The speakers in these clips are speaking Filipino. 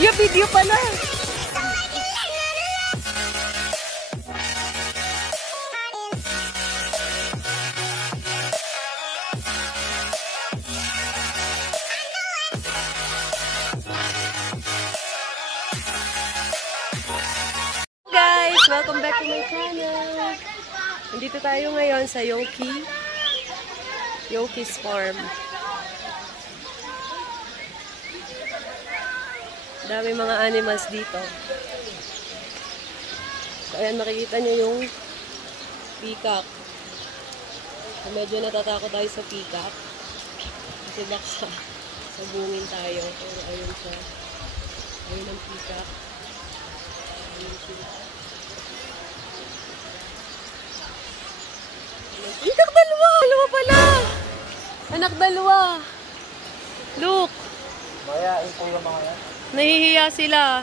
Yung video pala. Guys, welcome back to my channel. Nandito tayo ngayon sa Yoki's Farm. Dami mga animals dito. So, ayan, makikita nyo yung peacock. So, medyo natatakot tayo sa peacock. Kasi baka sabungin tayo. Pero ayun siya. Ayun ang peacock. Ayun siya. Anak dalawa! Dalawa pala! Anak dalawa! Look! Mayain po yung mga yan. Nahihiya sila.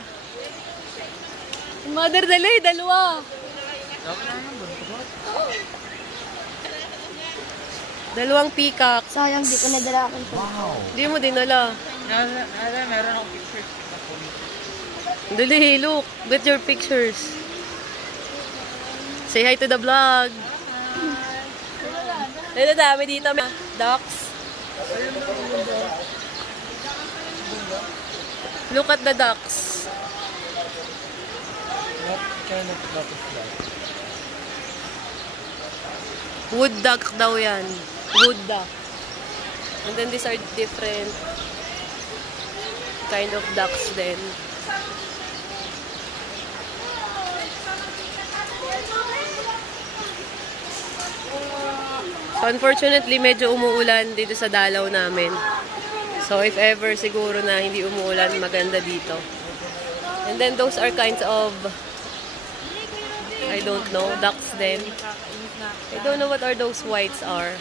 Mother, dali, dalawa. Dalawang peacock. Sayang, di ko nadala ako. Wow! Hindi mo dinala. Meron akong pictures. Dali, look. Get your pictures. Say hi to the vlog. Ito dami dito. Ducks. Look at the ducks. What kind of duck is that? Wood duck daw yan. Wood duck. And then these are different kind of ducks then. So unfortunately, medyo umuulan dito sa dalaw namin. So if ever siguro na hindi umuulan, maganda dito. And then those are kinds of, I don't know, ducks then. I don't know what are those whites are.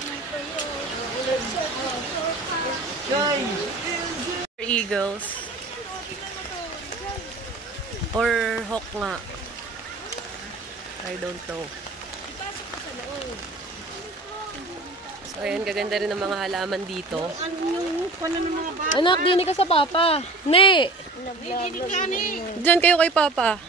Eagles. Or hawk nga. I don't know. So, ayan, gaganda rin ang mga halaman dito. Anak, dinig ka sa papa. Ne! Diyan kayo kay papa.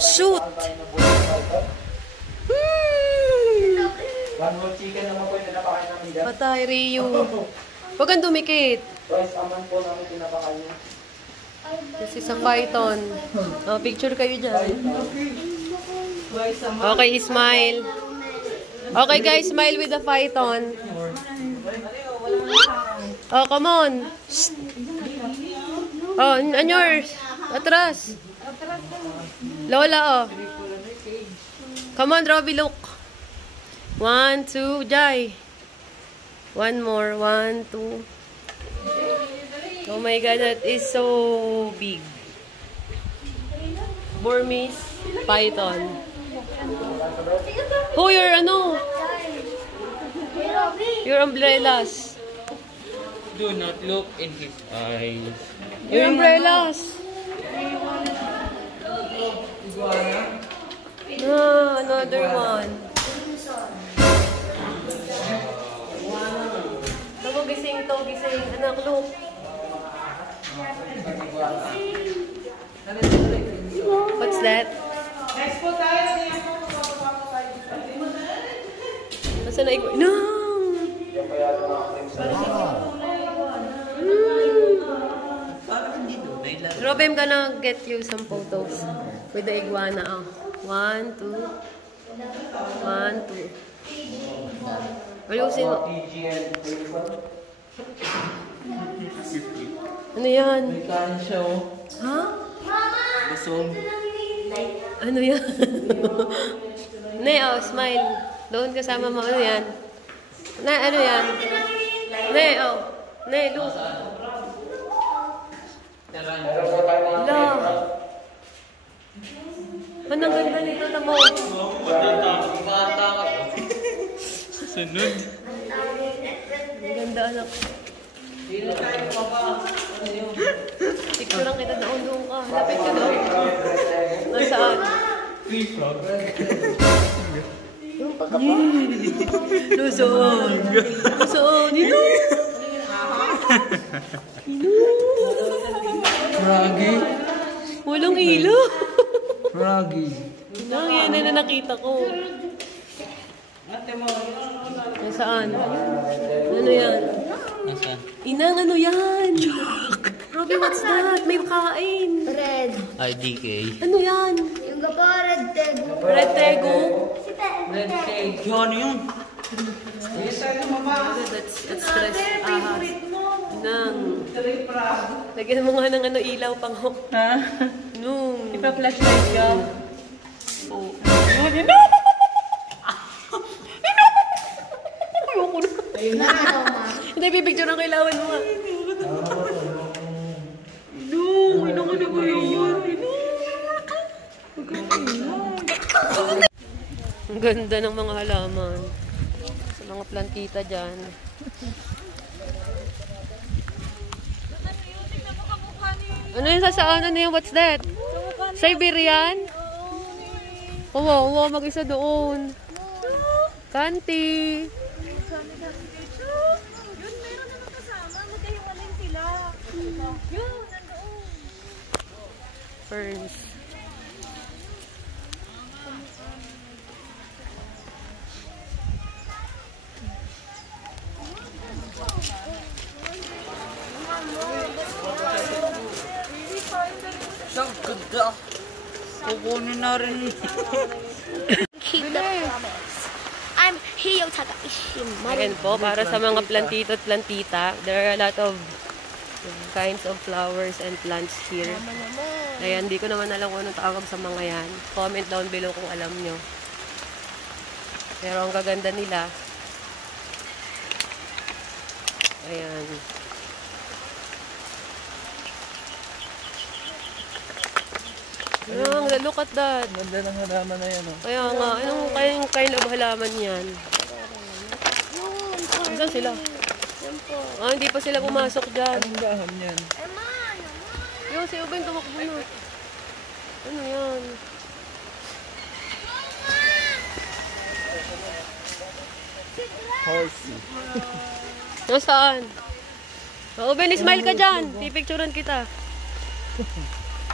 Shoot! Patay, Rio. Huwag kang dumikit. This is a python. Oh, picture kayo dyan. Okay, smile. Okay guys, smile with the python. Oh, come on. Shh. Oh, on yours. Atras. Lola, oh. Come on, Robbie, look. 1, 2, Jai. One more. 1, 2. Oh my God, that is so big. Burmese python. Oh, your ano? Your umbrellas. Do not look in his eyes. Your umbrellas. No, another one. Ako gising to, gising. Anak, look. What's that? Masa na iguana? No! Rob, I'm gonna get you some photos with the iguana. Oh. 1, 2. 1, 2. Ayusin mo. Ano yan? May kain siya, oh. Ha? Busog. Ano yan? Ne, oh, smile. Doon kasama mo. Ano yan? Ne, ano yan? Ne, oh. Ne, look. La. Anong ganda nito, tamo? Sunod. Ang ganda, anak. Picture lang kita doon ka. Lapit ka doon. Nasaan? Tree frog. Nasaan? Nasaan? Nino? Nino? Froggy. Walang ilo. Froggy. Nang yan na nakita ko. Nasaan? Ano yan? Nasaan? Inang, ano yan? Robby, what's that? May kain. Red. Ay, DK. Ano yan? Yung gapo, red tegu. Red tego? Red cake. Yun, yun. That's stress. Ahas. Nang. Lagyan mo nga ng ano, ilaw pang hook. Ha? Nung. Ipa-flashlight ka. Oh. Na ano, ma? Hindi, pipicture ang kailangan mo nga. Ang ganda ng mga halaman. Sa mga plantita dyan. Ano yung sasaan? Ano yung what's that? Siberian? Oo, oo, mag-isa doon. Kanti. Yun, meron naman kasama. Magkahiwalay sila. Yun, nandoon. Ferns. Siyang ganda. Kukunin na rin. Keep the promise. I'm Hiyo Takaishi. Ayan po, para sa mga plantito at plantita, there are a lot of kinds of flowers and plants here. Ayan, di ko naman alam kung anong tawag sa mga yan. Comment down below kung alam nyo. Pero ang gaganda nila. Ayan. Ayan, look at that. Ganda ng halaman na yan, oh. Kaya nga, anong kayong kind of halaman yan? Saan sila? Ah, hindi pa sila pumasok dyan. Anong dahon yan? Yo, si Ubeng tumakbo na. Ano yan? Horsey. Nasaan? Oh, Ubeng, smile ka dyan. Pipicturean kita.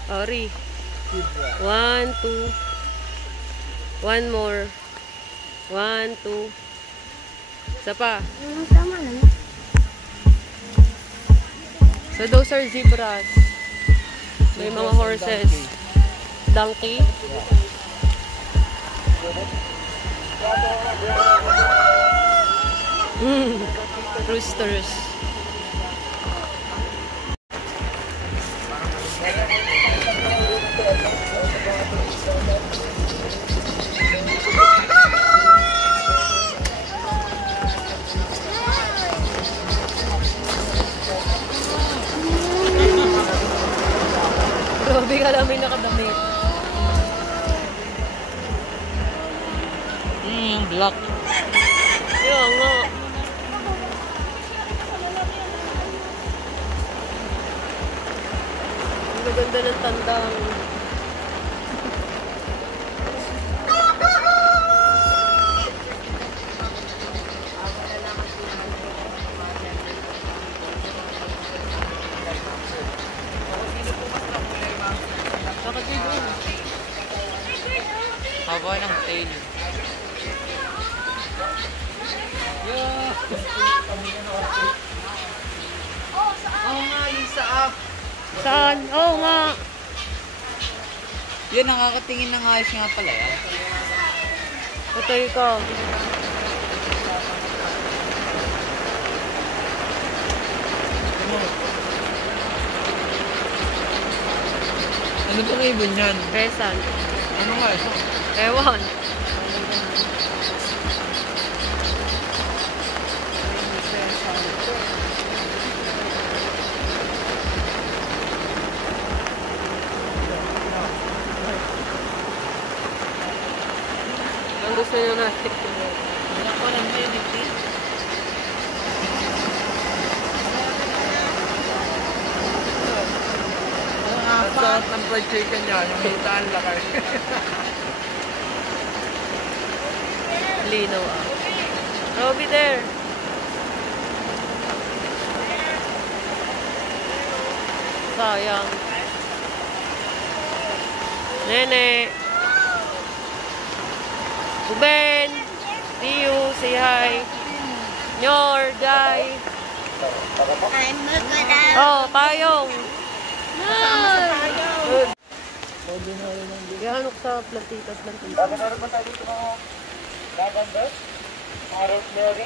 Sorry. 1, 2. One more. 1, 2. Isa pa. Tama na. So those are zebras. May mga horses. Donkey. Roosters. Grabe ka lang may nakadamit. Yung black. Kaya nga. Ang ganda ng tandang. Bakit kayo doon? Haba ng tail. Oo nga, yung sa app. Saan? Oo nga. Yan, nakakatingin ng ayos nga pala yan. Patay ka. Ano pang ibon yan? Crescent. Ano nga ito? Ewan. Ang gusto nyo natin. Wala ko lang may dito. Ang sarap ng fried chicken niya, yung hitaan lakay. Linaw ah. Robby there. Sayang. Nene. Ruben. See you. Say hi. Nyor, Jai. I'm good. Oh, payong. Good. Yan sa plantitas. Bago na naman tayo dito mga lavender, mga rosemary.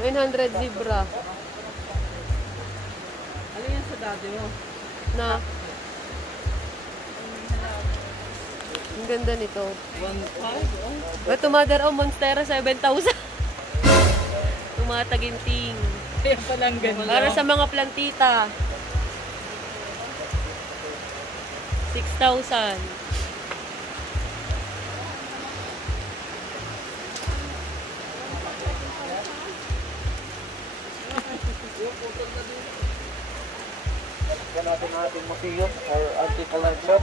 $900 zebra. Ano yan sa dati mo? Na. Ang ganda nito. 1.5? Ito mother of Monstera, 7,000. Tumataginting. Kaya palang ganda. Para sa mga plantita. 6,000. Yan natin ang ating museum or antique collection.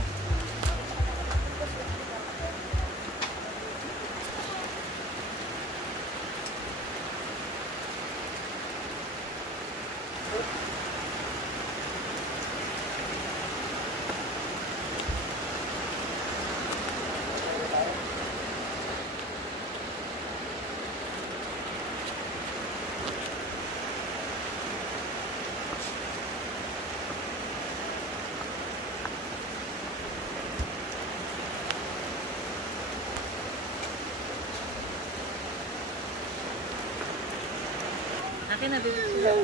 Akin na bibig sila.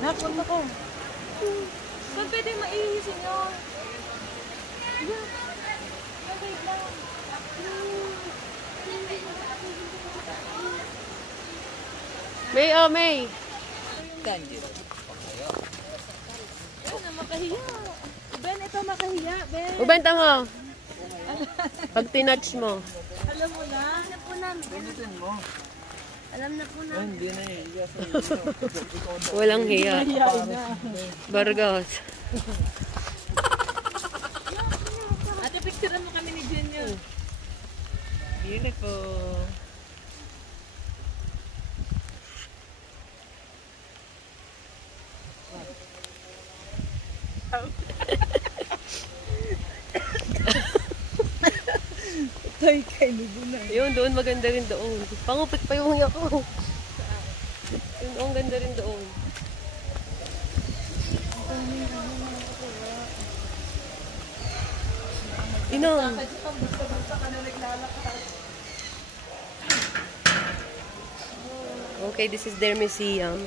Napon ako. Saan pwede maihisin yun? Okay lang. May, May. Ano na makahiya? Ben, ito makahiya, Ben. Ubenta mo. Pag tinouch mo. Alam mo na. Alam po namin. Alam na po namin. Hindi na eh. Walang hiya. Bargas. Ate, picturean mo kami ni Junior. Beautiful. Tay, kay lubo na. Yun, doon maganda rin doon. Pangupit pa yung hiya ko. Yun, ang ganda rin doon. Inong. Okay, this is their museum.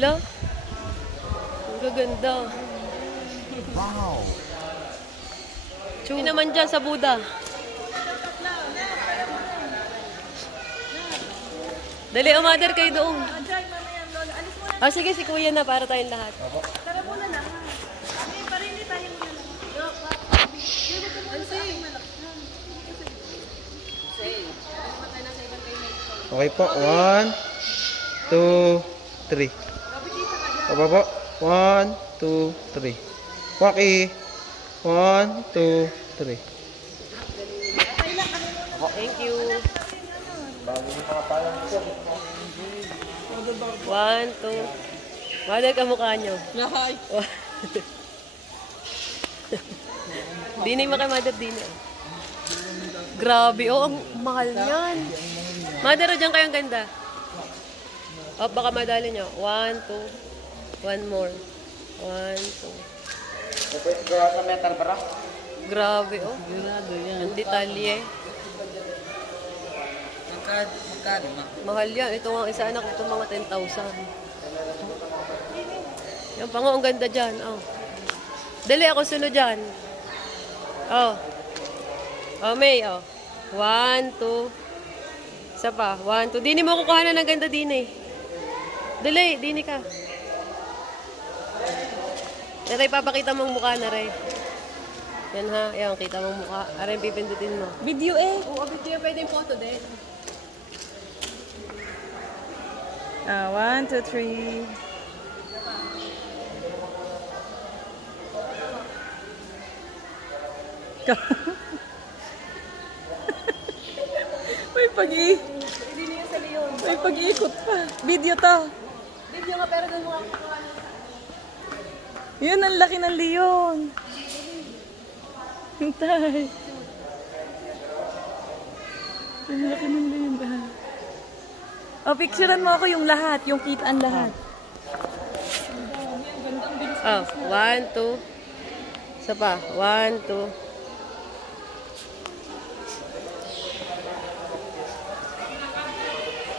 Lo? Ang gaganda. Wow! Hindi naman dyan sa Buddha. Dali, mother kayo doon. Ajay, mamaya, Lola. Alis mo na. Ah, sige, si kuya na para tayong lahat. Tara muna na. Ay, para hindi tayo muna na. Okay po. 1, 2, 3. Baba po. 1, 2, 3. Waki. 1, 2, 3. Thank you. Bago yung mga palang siya. 1, 2. Mother, kamukha nyo. Lahay. Dini mo kay mother, dini. Grabe, oh, ang mahal niyan. Mother, dyan kayong ganda. Oh, baka madali nyo. 1, 2. One more. 1, 2. Sa metal bra? Grabe, oh. Grado yan. Ang detalye. Magkano ma? Mahal yan. Ito ang isa anak, ito mga 10,000. Yan pa nga, ang ganda dyan. Oh. Dali ako sunod dyan. Oh. Oh, May, oh. 1, 2. Isa pa. 1, 2. Dini mo kukuha na ng ganda, Dini. Dali, Dini ka. Aray, papakita mong mukha na, Ray. Yan ha. Ayan, kita mong mukha. Aray, pipindutin mo. Video eh. Oo, video. Pwede yung photo din. 1, 2, 3. May pag-iikot pa. Video to. Video nga, pero doon mo ako kukuha. Yun, ang laki ng leon. Hintay. Ang laki ng leon. O, picturean mo ako yung lahat. Yung kitaan lahat. Oh, 1, 2. Isa pa. 1, 2.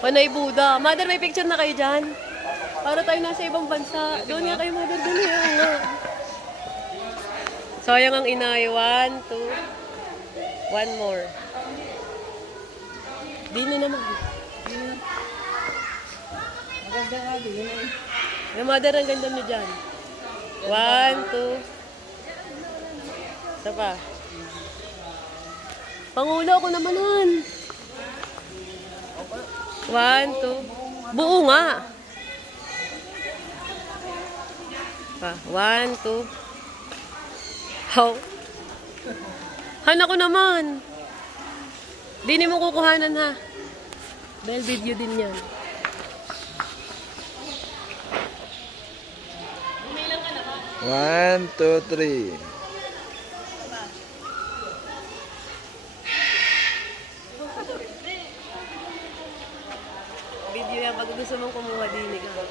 Panay Buddha. Mother, may picture na kayo dyan? Para tayo nasa ibang bansa. Doon nga kayo, Mother. Doon nga. Sayang ang inay. 1, 2. 1 more. Dini naman. Maganda nga, din. Yung Mother, ang ganda nyo dyan. 1, 2. Isa pa. Pangulo ako naman. 1, 2. Buo nga. Pa, 1, 2. How? Hana ko naman. Di mo kukuhanan ha. Dahil video din yan. One, two, three. Video yan pag gusto mong kumuha din ka.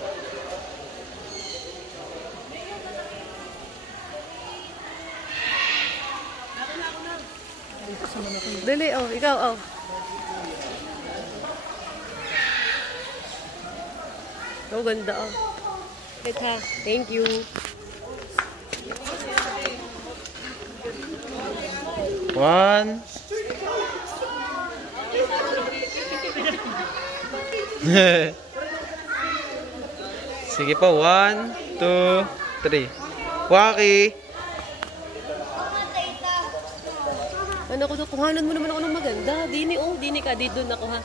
Dali, oh. Ikaw, oh. Oh, ganda, oh. Wait, ha. Thank you. One. Sige pa. 1, 2, 3. Waki. Ano ko, kuhanan mo naman ako ng maganda. Dini, oh. Dini ka. Dito na ako, ha.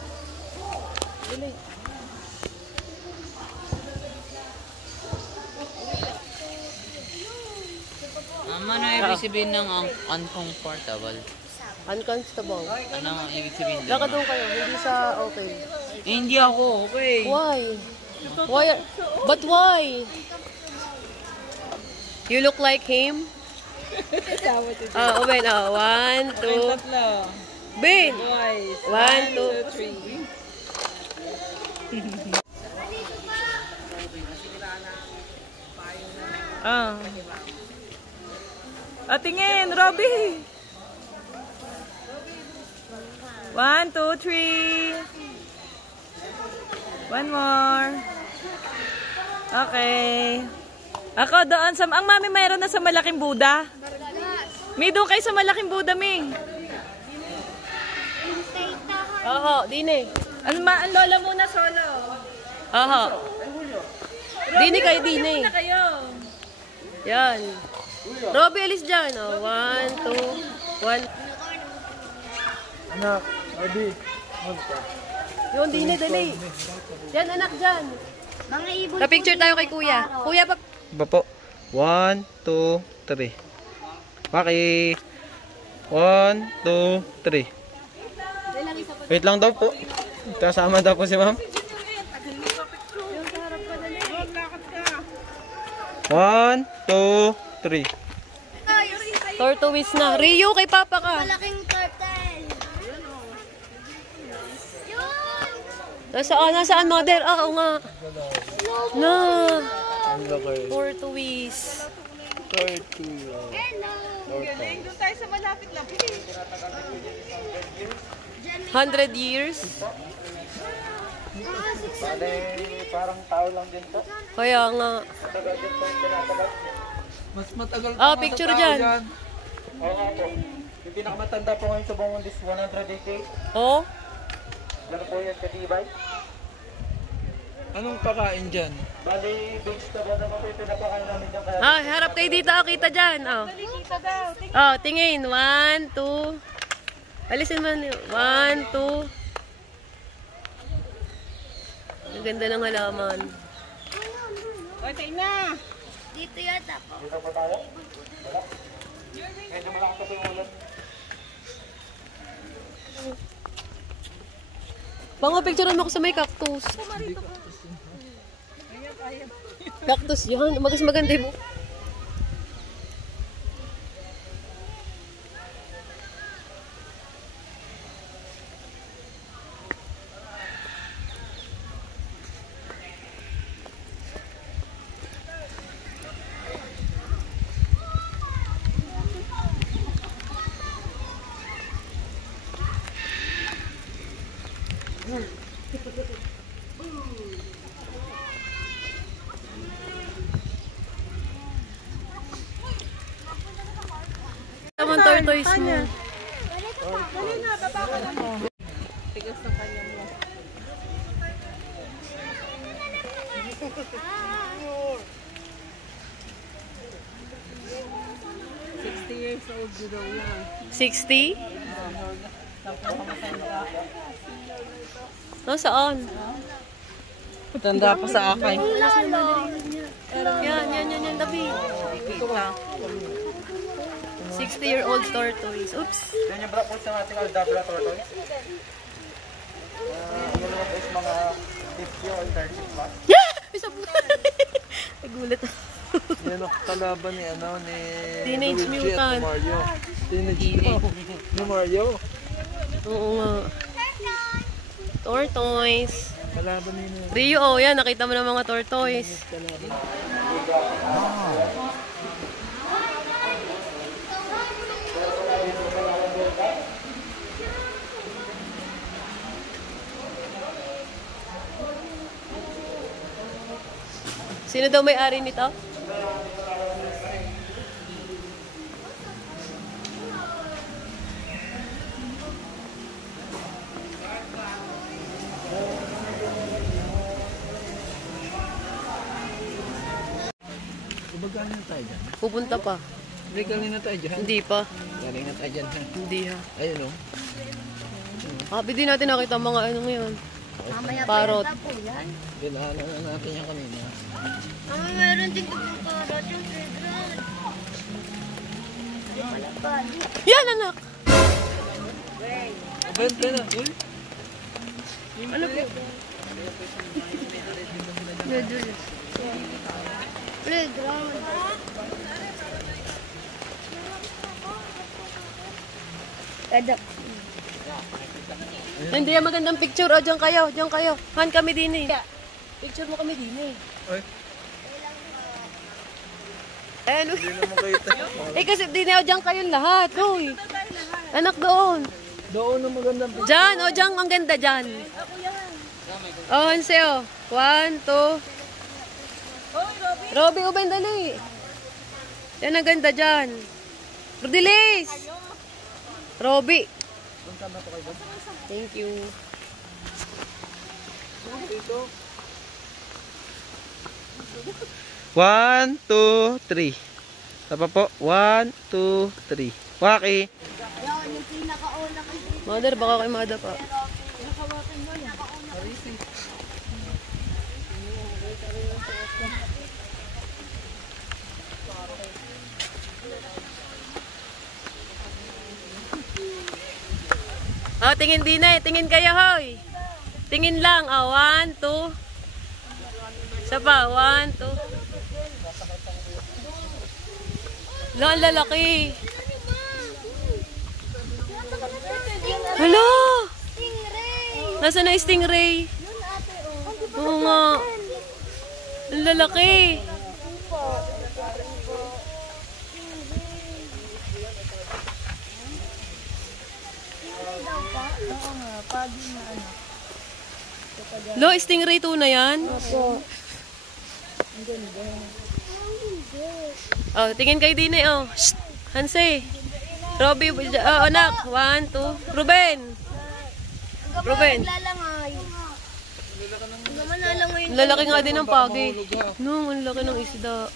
Dali. Ano ibig sabihin ng uncomfortable? Uncomfortable. Ano ang ibig sabihin doon? Baka doon kayo. Hindi sa okay. Eh, hindi ako, okay. Why? Why? But why? You look like him? Ben. 1, 2. Ben! 1, 2. Ah. Tingin, Robby. 1, 2, 3. One more. Okay. Ako doon sa... Ang mami mayroon na sa malaking Buddha. May doon kayo sa malaking Buddha, Ming. Oho, Dini. Ang lola muna solo. Oho. Dini kayo, Dini. Na kayo. Yan. Robby, alis dyan. 1, 2, 1. Anak, Abi. Yun, Dini, dali. Yan, anak, dyan. Mga ibon. Pa-picture tayo kay Kuya. Kuya, pa... Iba po. 1, 2, 3. Waki. 1, 2, 3. Wait lang daw po. Kasama daw po si ma'am. 1, 2, 3. Tortoise na. Rio, kay Papa ka. Malaking turtle. Nasaan, mother? Oo nga. Na. Ang laki. Tortoise. Galing, doon tayo sa malapit lang. 100 years. Parang tao lang din po. Kaya nga. Mas matagal Picture dyan. Oo nga po. Yung pinakamatanda po ngayon sa buong this 188. Oh? Gano'n po yan katibay? Anong pakain dyan? Bali, vegetable naman po yung pinapakain namin dyan. Kaya Ah, harap kayo dito. Oh, kita dyan. Oh. Oh, tingin. 1, 2. Alisin mo. 1, 2. Ang ganda ng halaman. Dito yata po. dito po tayo. Wala. Medyo malakas po yung ulan. Pango, picturean mo ako sa may cactus. Cactus yun. Mas maganda mo. Naman tortoise mo. Years old daw yan. 60? Nasaan? Tanda pa sa akin. Yan, tabi. 60-year-old tortoise. Oops. Yan yung brakos ng ating Aldabra tortoise. Yung mga is mga 50 or 30 plus. Isa po. Nagulat ako. Yan ang kalaban ni ano ni Teenage Luigi at Mutant. Mario. Teenage ni Mario. Oo nga. Tortoise. Kalaban ni Rio, oh yan. Nakita mo na mga tortoise. Sino daw may-ari nito? Galing na tayo dyan. Pupunta pa. Hindi, galing na tayo dyan. Hindi pa. Galing na tayo dyan. Ha? Hindi ha. Ayun o. Happy din natin nakita mga ano ngayon. Mamaya Parot. pa yata po yan. Dinaanan na natin yan kanina. Mama, meron din kong parot yung playground. Ay, pala ba? Yan anak! Abad ka na. Uy. Ano po? Playground. Kada. Hindi yan magandang picture. O, dyan kayo. Dyan kayo. Han kami din eh. Picture mo kami din eh. Ay. Ano? Hindi naman kayo tayo. Eh kasi din eh. O, dyan kayong lahat. Hoy. Anak doon. Doon ang magandang picture. Dyan. O, dyan. Ang ganda dyan. O, Hanse o. 1, 2. Robby, uben, dali. Yan ang ganda dyan. Rodelis. Robby. Thank you. One, two, three. Tapa po. 1, 2, 3. Waki. Ayun, yung pinakauna kasi. Mother, baka kay Mada pa. Oh, tingin din eh. Tingin kayo, hoy. Tingin lang. Oh, 1, 2. Isa pa. 1, 2. Lo, ang lalaki. Hala! Stingray! Nasaan na yung stingray? Yun ate, oh. Oo nga. Ang lalaki. Lo, stingray to na yan? Opo. Oh, tingin kayo din eh, oh. Shh! Hanse. Robby, anak. 1, 2. Ruben. Ruben. Lalangay. Naman lalangay. Ang lalaki nga din ng pagi. No, ang laki ng isda.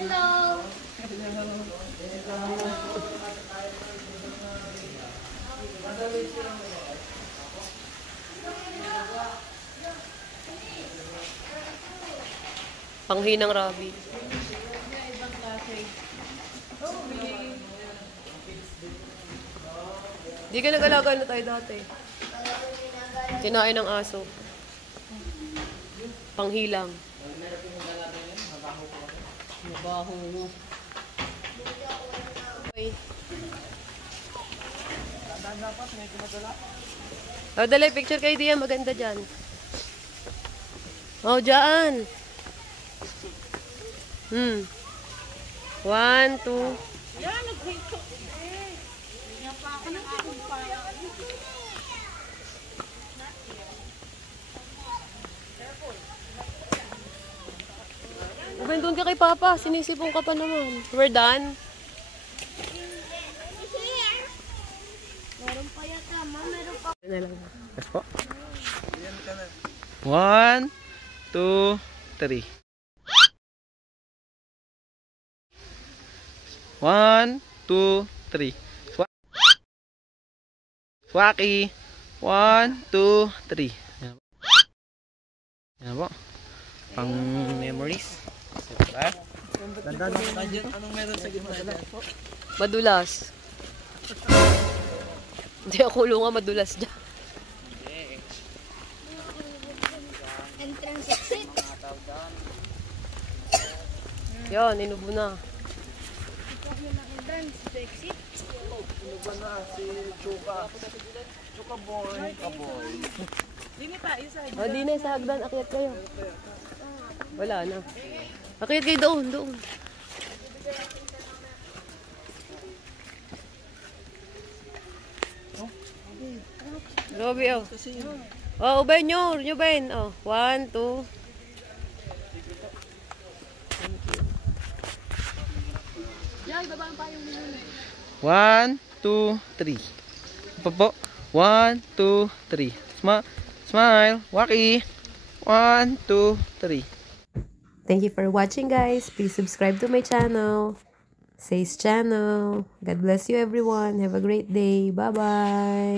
Hello. Panghinang rabbit. Di ka nag-alaga na tayo dati. Kinain ng aso. Panghilang. Mabaho mo. Okay. Oh, dali, picture kay Dia. Maganda dyan. Oh, dyan. 1, 2. Uben, doon ka kay Papa. Sinisipong ka pa naman. We're done. Meron pa yata, ma. Meron pa. Na lang. Yes po. 1, 2, 3. 1, 2, 3. Swaki. 1, 2, 3. Yan po. Pang memories. Ganda na kita dyan. Anong meron sa gitna dyan? Madulas. Hindi ako nga madulas dyan. Entrance exit. Yan, inubo na. Entrance exit. Ano ba na? Si Chuka. Chuka boy. Kaboy. O, di na, sa hagdan. Akyat kayo. Wala na. Akyat kayo doon, doon. Grabe, oh. Oh, Uben nyo. Ben. Oh, 1, 2. 1, 2, 3. Pa po. 1, 2, 3. Smile. Waki. 1, 2, 3. Thank you for watching, guys. Please subscribe to my channel. Say's channel. God bless you, everyone. Have a great day. Bye-bye.